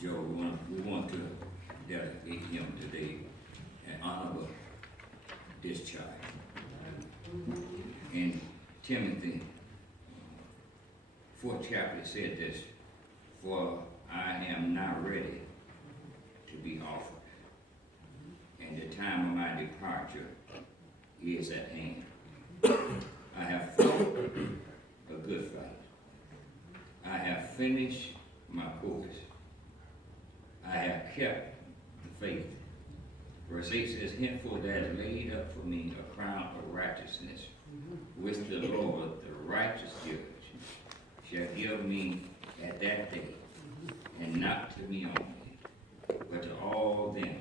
Joe, we want to dedicate him today an honorable discharge. In Timothy, 4th chapter said this, for I am now ready to be offered, and the time of my departure is at hand. I have fought a good fight. I have finished my course. I have kept the faith. Verse 8 says, henceforth there is laid up for me a crown of righteousness, which the Lord, the righteous judge, shall give me at that day, and not to me only, but to all them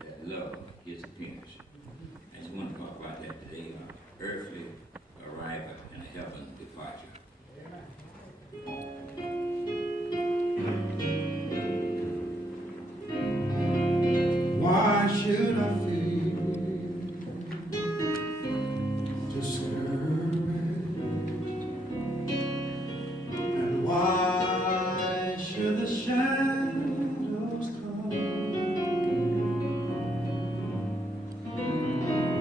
that love his appearance. I just want to talk about that today, earthly arrival and a heaven departure. Why should I feel discouraged? And why should the shadows come?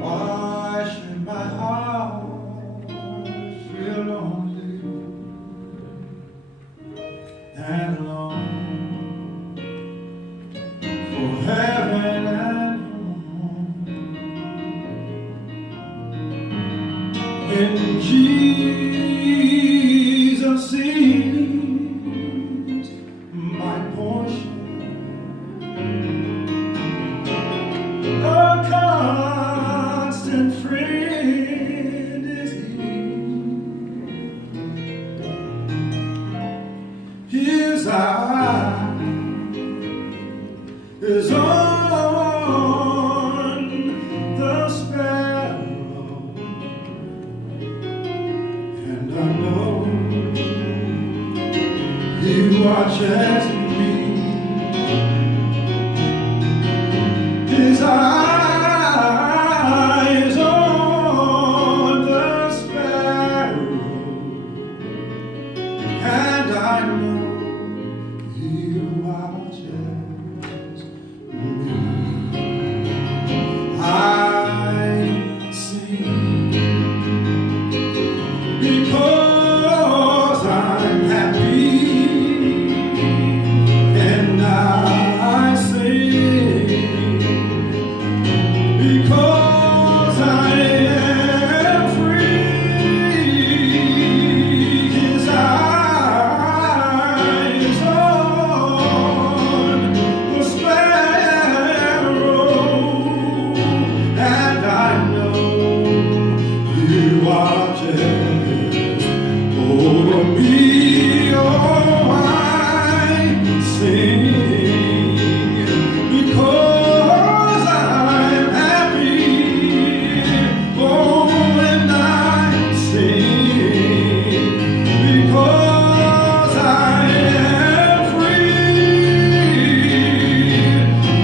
Why should my heart feel lonely and alone? For heaven and home, when Jesus is my portion, a constant friend is he. His eye is on the sparrow, and I know he watches me. His eyes on the sparrow, and I know he watches me. I sing because I'm happy, and I sing because I am free. His eyes on the sparrow, and I know he watches over me. Oh, I sing because I'm happy. Oh, and I sing because I am free.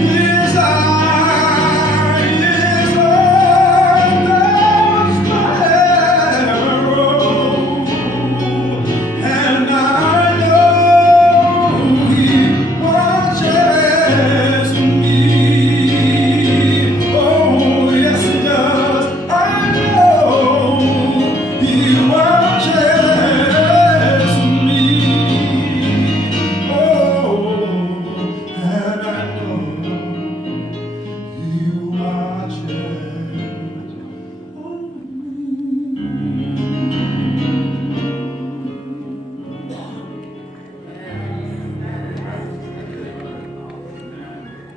His eye is on the sparrow, and I know he watches me. Oh, yes, he does. I know he watches me. Oh, and I know he watches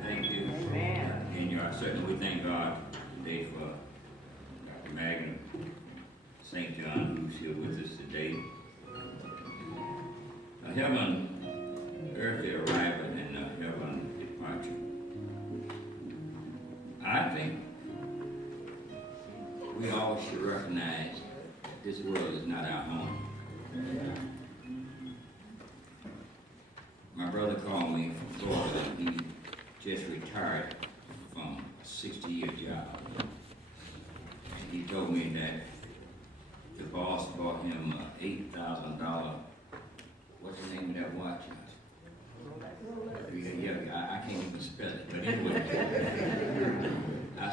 Thank you. And certainly we thank God today for Dr. Magna St. John, who's here with us today. A heaven, earthly arrival, and a heaven departure. I think we all should recognize that this world is not our home. My brother called me from Florida, and he just retired from a 60-year job. And he told me that the boss bought him $8,000, what's the name of that watch?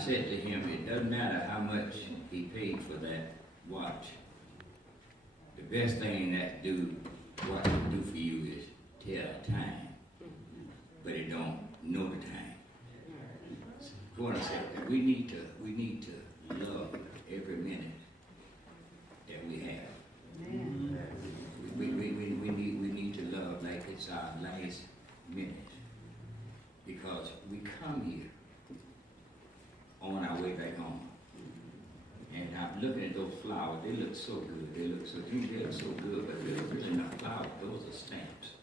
said to him, it doesn't matter how much he paid for that watch. The best thing that watch can do for you is tell time, but it don't know the time. So what I said, we need to love every minute that we have. We need to love like it's our last minute, because we come here on our way back home. And I'm looking at those flowers, they look so good, they look so good, but they're really not flowers, those are stamps.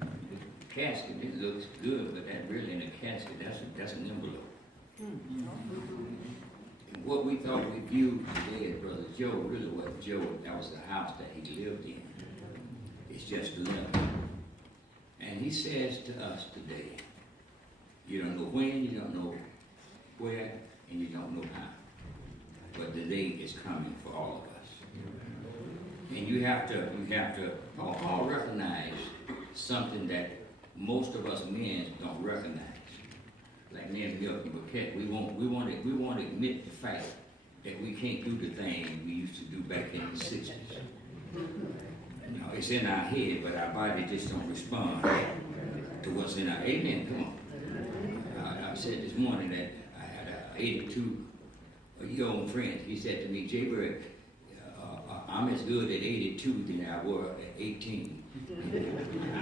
The casket, it looks good, but that really in a casket, that's an envelope. And what we thought we viewed today as Brother Joe really wasn't Joe, that was the house that he lived in. It's just left. And he says to us today, you don't know when, you don't know where, and you don't know how. But the day is coming for all of us. And you have to, Paul recognized something that most of us men don't recognize. Like men, milk and bucket, we want to admit the fact that we can't do the thing we used to do back in the 60s. You know, it's in our head, but our body just don't respond to what's in our, amen, come on. I said this morning that I had a 82-year-old friend. He said to me, Jay Bird, I'm as good at 82 than I was at 18.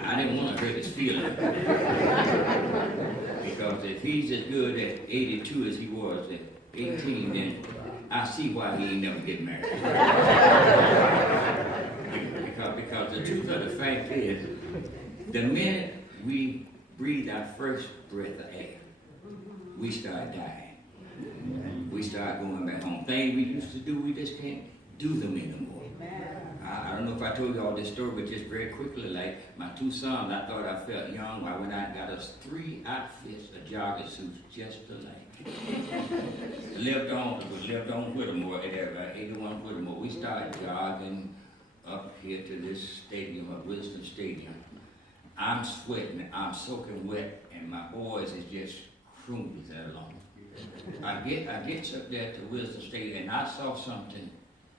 I didn't want to hurt his feelings. Because if he's as good at 82 as he was at 18, then I see why he ain't never get married. because the truth of the fact is, the minute we breathe our first breath of air, we start dying. We start going back home. Things we used to do, we just can't do them anymore. I don't know if I told you all this story, but just very quickly, like my two sons, I thought I felt young. I went out and got us 3 outfits of jogging suits just alike. lived on Whittemore, at 81 Whittemore. We started jogging up here to this stadium, Wilson Stadium. I'm sweating, I'm soaking wet, and my boys is just cruising along. I get up there to Wilson Stadium, and I saw something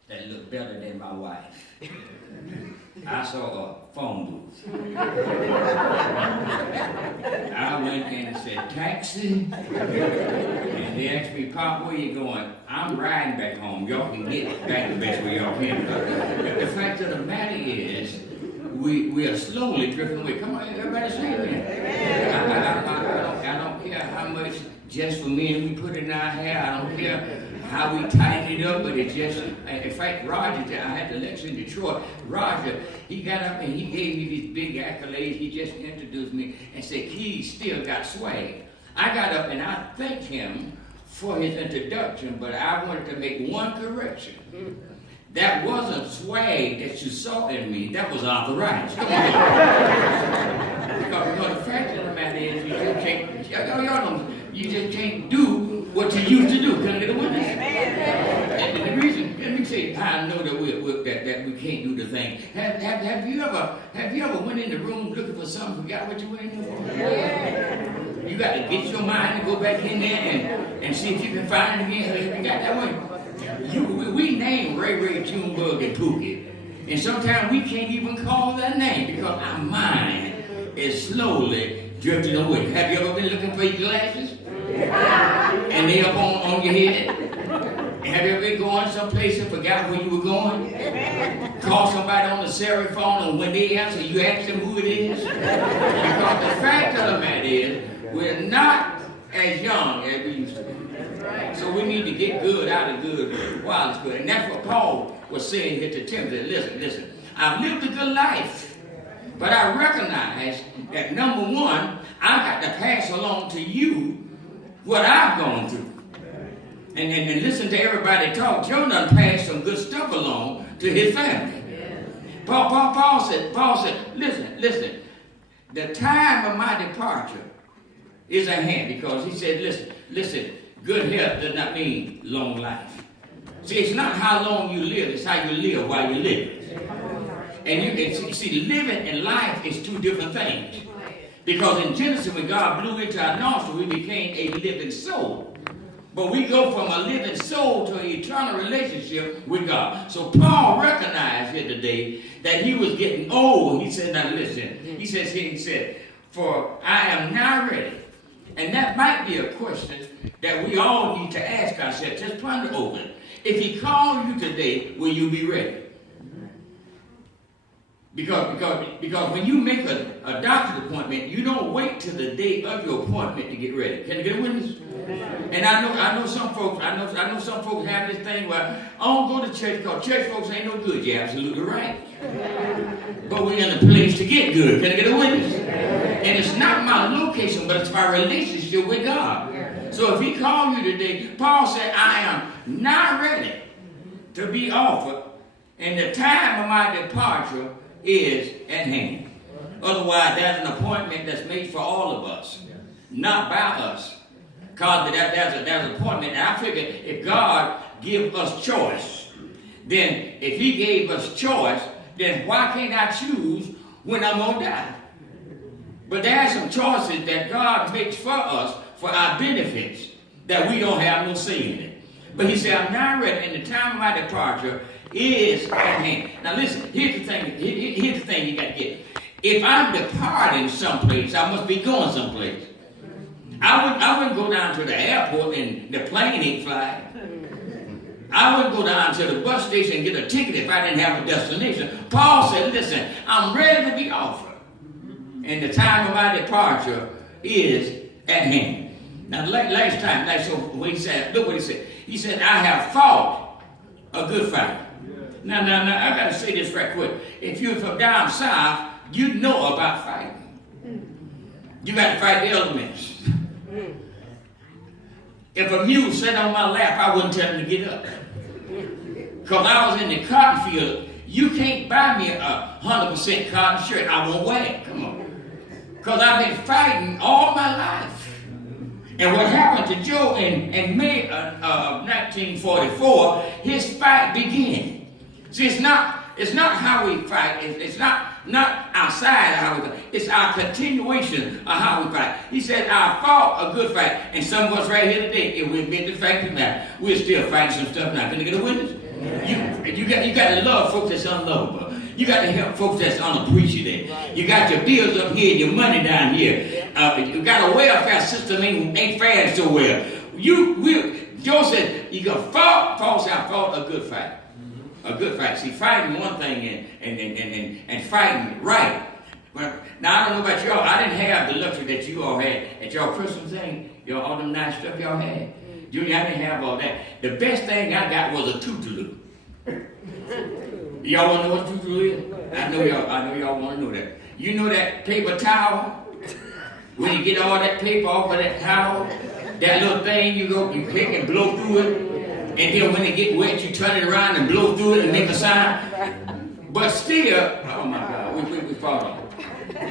that looked better than my wife. I saw a phone booth. I went in and said, taxi? And they asked me, Pop, where you going? I'm riding back home. Y'all can get back the best way y'all can. But the fact of the matter is, we are slowly drifting away. Come on, everybody say it. I don't care how much just for men we put in our hair. I don't care how we tighten it up, but it just, in fact, Roger, I had the lecture in Detroit. Roger, he got up and he gave me these big accolades. He just introduced me and said, Keys still got swag. I got up and I thanked him for his introduction, but I wanted to make one correction. That wasn't swag that you saw in me, that was arthritis. Come on. because the fact of the matter is, you just can't do what you used to do. Can I get a witness? And the reason, let me say, I know that we can't do the thing. Have you ever went in the room looking for something, forgot what you went in there for? Yeah. You got to get your mind and go back in there and see if you can find it again. Have you got that way? We name Ray, Junebug, and Pookie, and sometimes we can't even call that name because our mind is slowly drifting away. Have you ever been looking for your glasses? And they up on your head? Have you ever been going someplace and forgot where you were going? Call somebody on the cell phone, and when they answer, you ask them who it is? Because the fact of the matter is, we're not as young as we used to be. So we need to get good out of good while it's good. And that's what Paul was saying here to Timothy. Listen, I've lived a good life, but I recognize that number one, I got to pass along to you what I've gone through. And listen to everybody talk. Joe done passed some good stuff along to his family. Paul said, listen, the time of my departure is at hand, because he said, listen, good health does not mean long life. See, it's not how long you live, it's how you live while you live. And you can see, living and life is two different things. Because in Genesis, when God blew into our nostrils, we became a living soul. But we go from a living soul to an eternal relationship with God. So Paul recognized here today that he was getting old. He said, now listen, he said, for I am now ready. And that might be a question that we all need to ask ourselves. Just ponder over it. If he called you today, will you be ready? Because when you make a doctor's appointment, you don't wait till the day of your appointment to get ready. Can you get a witness? And I know some folks have this thing where I don't go to church because church folks ain't no good. You're absolutely right. But we're in a place to get good. Can I get a witness? And it's not my location, but it's my relationship with God. So if he called you today, Paul said, I am not ready to be offered, and the time of my departure is at hand. Otherwise, there's an appointment that's made for all of us, not by us. Because there's an appointment, and I figure if God gives us choice, then if he gave us choice, then why can't I choose when I'm going to die? But there are some choices that God makes for us for our benefits that we don't have no say in it. But he said, I'm not ready, and the time of my departure is at hand. Now listen, here's the thing you got to get. If I'm departing someplace, I must be going someplace. I wouldn't go down to the airport and the plane ain't flying. I wouldn't go down to the bus station and get a ticket if I didn't have a destination. Paul said, listen, I'm ready to be offered. And the time of my departure is at hand. Now, last time, look what he said. He said, I have fought a good fight. Now, I got to say this right quick. If you're from down south, you know about fighting. You got to fight the elements. If a mule sat on my lap, I wouldn't tell him to get up. Because I was in the cotton field. You can't buy me a 100% cotton shirt. I won't wear it. Come on. Because I've been fighting all my life. And what happened to Joe in May of 1944, his fight began. See, it's not how we fight. It's not outside of how we fight. It's our continuation of how we fight. He said, I fought a good fight. And some of us right here today, if we admit the fact of that, we're still fighting some stuff now. Can you get a witness? You got to love folks that's unlovable. You got to help folks that's unappreciated. You got your bills up here, your money down here. You got a welfare system ain't faring so well. Joe said, you got Paul said, I fought a good fight. A good fight. See, fighting one thing and fighting right. Well, now, I don't know about y'all. I didn't have the luxury that you all had at y'all Christmas thing. All them nice stuff y'all had. Junior, I didn't have all that. The best thing I got was a tutu. Y'all want to know what a tutu is? I know y'all want to know that. You know that paper towel? When you get all that paper off of that towel, that little thing you pick and blow through it. And then when it get wet, you turn it around and blow through it and make a sign. But still, oh my God, we fought on.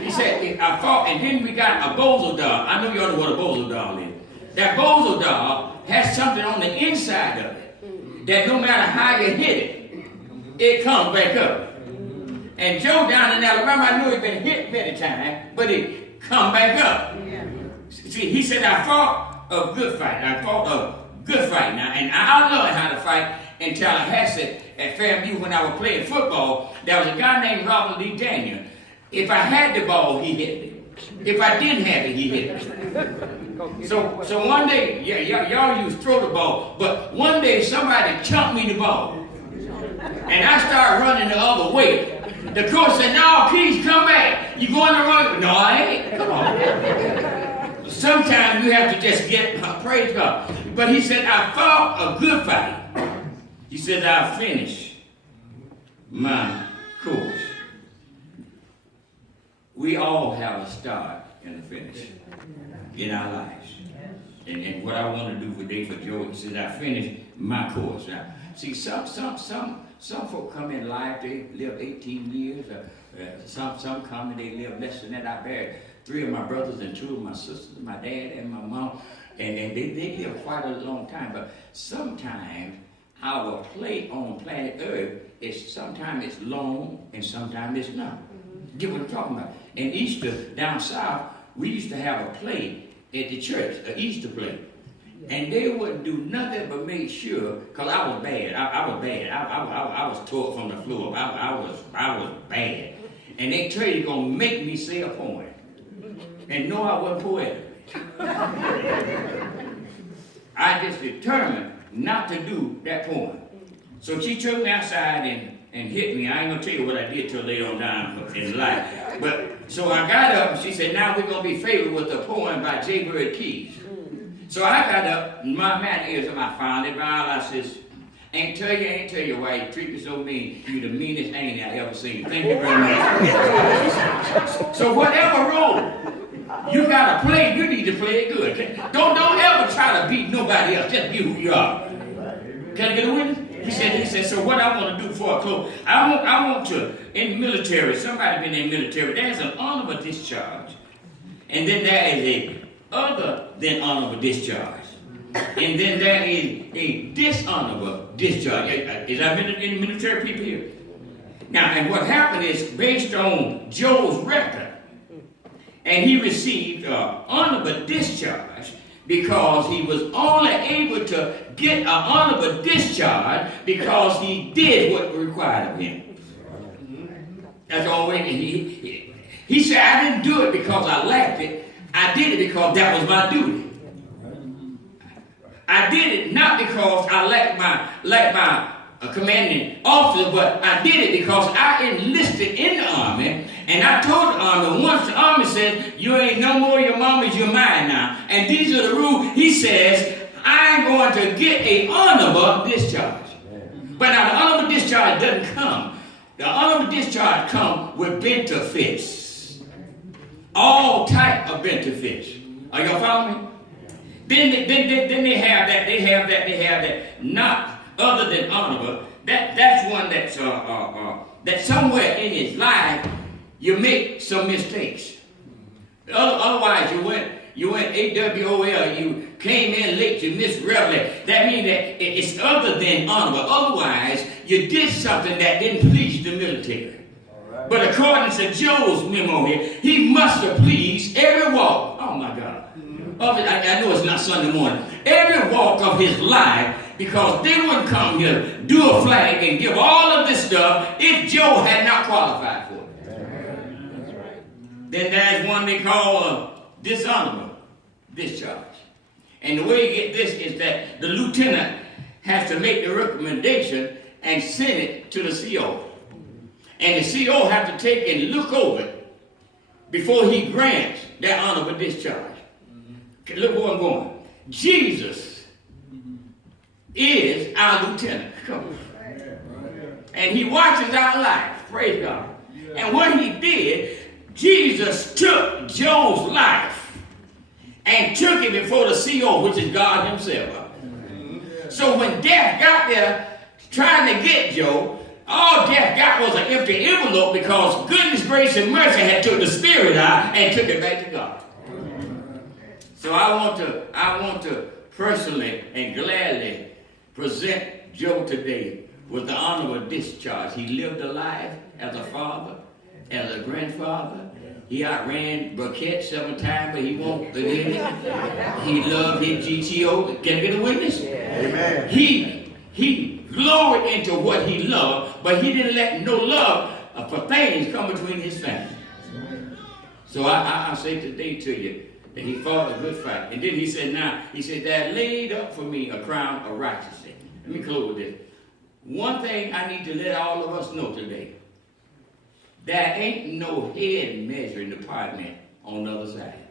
He said, I fought, and then we got a bozo doll. I know y'all know what a bozo doll is. That bozo doll has something on the inside of it that no matter how you hit it, it comes back up. And Joe down in Alabama, I knew he'd been hit many times, but it come back up. See, he said, I fought a good fight. I fought a good fight now, and I learned how to fight in Tallahassee at Fairview when I was playing football. There was a guy named Robert Lee Daniel. If I had the ball, he hit me. If I didn't have it, he hit me. So one day, y'all used to throw the ball, but one day somebody chunked me the ball. And I started running the other way. The coach said, no, Keith, come back. You going the wrong way? No, I ain't. Come on. Sometimes you have to just get, praise God. But he said, I fought a good fight. He said, I'll finish my course. We all have a start and a finish in our lives. And what I want to do today for Joe, he said, I finished my course. Now, see, some folk come in life, they live 18 years. Some come and they live less than that. I buried 3 of my brothers and 2 of my sisters, my dad and my mom, and they live quite a long time. But sometimes our play on planet Earth is sometimes it's long and sometimes it's not. Get what I'm talking about? In Easter down south, we used to have a play at the church, an Easter play. And they wouldn't do nothing but make sure, because I was bad. I was bad. I was tore from the floor. I was bad. And they tried to make me say a poem. And no, I wasn't poetic. I just determined not to do that poem. So she took me outside and hit me. I ain't gonna tell you what I did till later on down in life. But so I got up and she said, now we're gonna be favored with a poem by J. Bird Keys. So I got up, my man ears and I found it, I says, ain't tell you why you treat me so mean. You the meanest ain't I ever seen. Thank you very much. So whatever role you gotta play, you need to play it good. Don't ever try to beat nobody else. Just be who you are. Can I get a witness? He said, so what I want to do for a close, I want to, in the military, somebody been in the military, there's an honorable discharge. And then there is a other than honorable discharge. And then there is a dishonorable discharge. Is there any military people here? Now, and what happened is, based on Joe's record, and he received an honorable discharge because he was only able to get an honorable discharge because he did what was required of him. That's all. He said, I didn't do it because I lacked it. I did it because that was my duty. I did it not because I lacked my commanding officer, but I did it because I enlisted in the army, and I told the army, once the army said, you ain't no more your mama's, you're mine now. And these are the rules. He says, I'm going to get an honorable discharge. But now the honorable discharge doesn't come. The honorable discharge comes with benefits. All type of benefits. Are y'all following me? Then they have that. Not other than honorable. That's one that's somewhere in his life you make some mistakes. Otherwise you went AWOL, you came in late, you missed reveille. That means that it's other than honorable. Otherwise you did something that didn't please the military. But according to Joe's memo here, he must have pleased every walk. Oh my God. I know it's not Sunday morning. Every walk of his life, because they wouldn't come here, do a flag, and give all of this stuff if Joe had not qualified for it. Then there's one they call a dishonorable discharge. And the way you get this is that the lieutenant has to make the recommendation and send it to the CO. And the CO have to take and look over it before he grants that honorable discharge. Okay, look where I'm going. Jesus is our lieutenant. Come on. And he watches our life. Praise God. And what he did, Jesus took Joe's life and took it before the CO, which is God himself. So when death got there trying to get Joe, all death got was an empty envelope because goodness, grace, and mercy had took the spirit out and took it back to God. So I want to personally and gladly present Joe today with the honorable discharge. He lived a life as a father, as a grandfather. He outran Burkett 7 times, but he won't forget it. He loved his GTO. Can I get a witness? Amen. He gloried into what he loved, but he didn't let no love for things come between his family. So I say today to you that he fought a good fight. And then he said, that laid up for me a crown of righteousness. Let me close with this. One thing I need to let all of us know today. There ain't no head measuring department on the other side.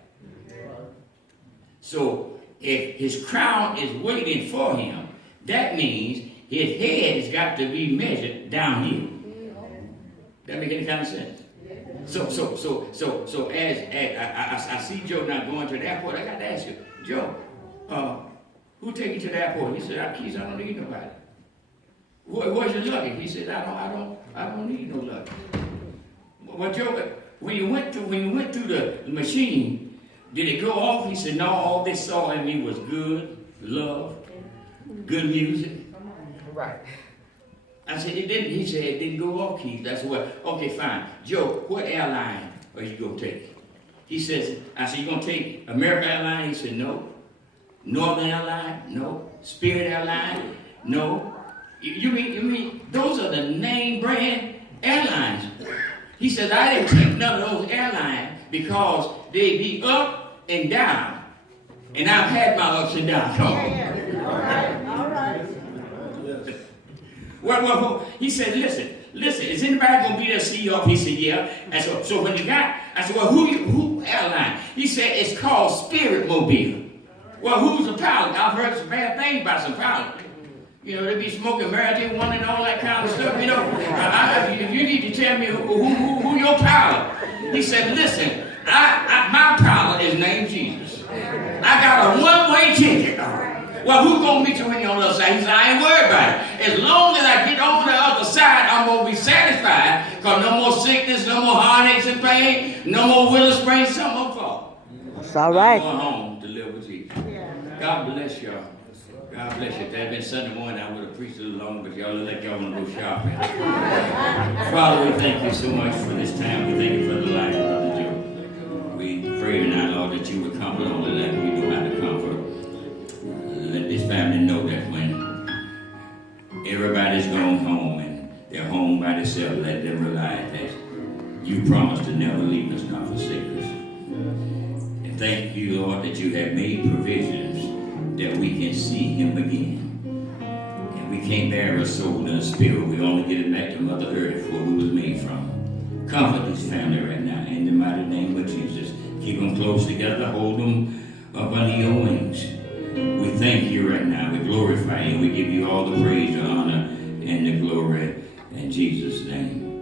So if his crown is waiting for him, that means his head has got to be measured down here. That make any kind of sense? So as I see Joe now going to the airport, I got to ask you, Joe, who take you to the airport? He said, I don't need nobody. Where's your luggage? He said, I don't need no luggage. Well, Joe, when you went through the machine, did it go off? He said, no, all they saw in me was good love, good music. Right. I said, it didn't. He said, it didn't go off, Keith. I said, well, okay, fine. Joe, what airline are you going to take? He says, I said, you gonna take American Airlines? He said, no. Northern Airlines? No. Spirit Airlines? No. You mean those are the name brand airlines? He says, I didn't take none of those airlines because they be up and down. And I've had my ups and downs. Come on. All right. Well, he said, listen, is anybody going to be there to see you up? He said, yeah. And so when you got, I said, well, who airline? He said, it's called Spirit Mobile. Well, who's the pilot? I've heard some bad things about some pilots. You know, they be smoking marijuana and all that kind of stuff, you know. You need to tell me who your pilot. He said, listen, my pilot is named Jesus. I got a one-way ticket. Well, who's going to meet you when you're on the other side? He said, I ain't worried about it. As long as I get over the other side, I'm going to be satisfied, because no more sickness, no more heartaches and pain, no more willow springs, some more fall. That's all right. I'm going home to live with Jesus. God bless y'all. God bless you. If that had been Sunday morning, I would have preached a little longer, but y'all look like y'all want to go shopping. Father, we thank you so much for this time. We thank you for the life of Brother Joe. We pray tonight, Lord, that you would comfort all of that. You know how to comfort. Let this family know that when everybody's gone home and they're home by themselves, let them realize that you promised to never leave us nor forsake us. And thank you, Lord, that you have made provisions that we can see him again. And we can't bear a soul and a spirit. We only get it back to Mother Earth, where we was made from. Comfort this family right now in the mighty name of Jesus. Keep them close together. Hold them up under your wings. We thank you right now. We glorify you. We give you all the praise, the honor, and the glory in Jesus' name.